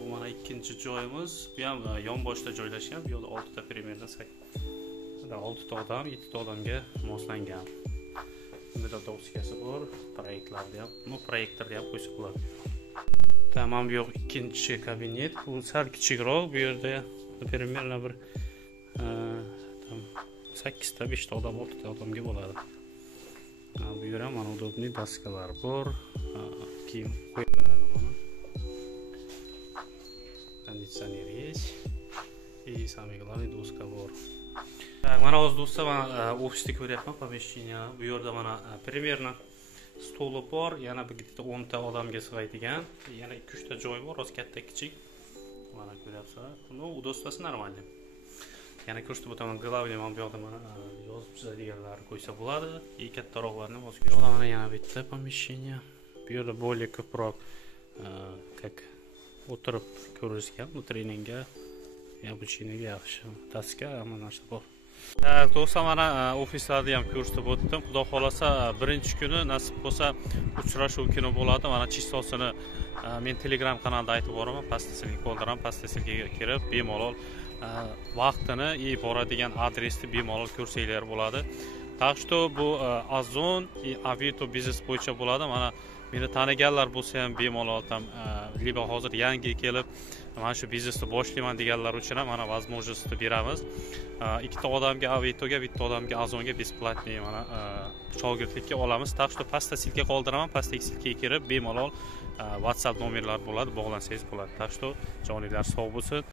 Bu mana ikkinchi joyimiz. Bu ham yonboshda joylashgan. Bu yerda 6 ta примерно 6 ta odam, 7 ta odamga moslangan. Bunda doskasi bor, proyektlarni ham, proyektorni ham qo'ysa bo'ladi. Tamam, bu yoq ikkinchi kabinet. Bu sal kichikroq. Bu yerda примерно bir 8 ta, 5 ta odam, 6 ta odamga bo'ladi. Bu yer ham mana udobniy doskalar bor. Kiyim qo'yib кондиционер есть и самое главное доска bor. Mana hozir do'stlar, mana ofisda ko'ryapman помещение. Bu yerda mana примерно stoli bor, yana bir 10 ta odamga sig'adigan, yana 2-3 ta joy bor, o'z katta kichik. Mana ko'ryapsizlar. Ну, удобствоsi нормальный. Yana ko'rsatib o'taman, главный mana bu yoqda mana yozib chizadiganlarni qo'ysa bo'ladi. И kattaroqlarni o'z yoqda mana yana bitta помещение. Bu yerda более ko'proq как o'tirib ko'rishgan, treninga, обучениеga yaxshi. Daska hamma narsa bor. Do'stlar, mana ofislarni ham ko'rsatib o'tdim. Xudo xolasa birinchi kuni nasib bo'lsa uchrashuv kuni bo'ladi. Mana chistosini men Telegram kanalda aytib boraman. Pastda sizga qo'ldiraman. Pastda sizga kirib bemalol vaqtini и boradigan adresni bemalol ko'rsanglar bo'ladi. Так что bu Ozon и Avito biznes bo'yicha bo'ladi. Mana meni taniganlar bo'lsa ham bemalol ham liba hozir yangi kelib mana shu biznesni boshlayman deganlar uchun ham mana возможность beramiz. 2 ta odamga Avitoga, 1 ta odamga Ozonga бесплатный mana shogirdlikka olamiz. Так что pastda silka qoldiraman, pastdagi silkaga kirib bemalol WhatsApp nomerlar bo'ladi, bog'lansangiz bo'ladi. Так что joninglar sog' bo'lsin.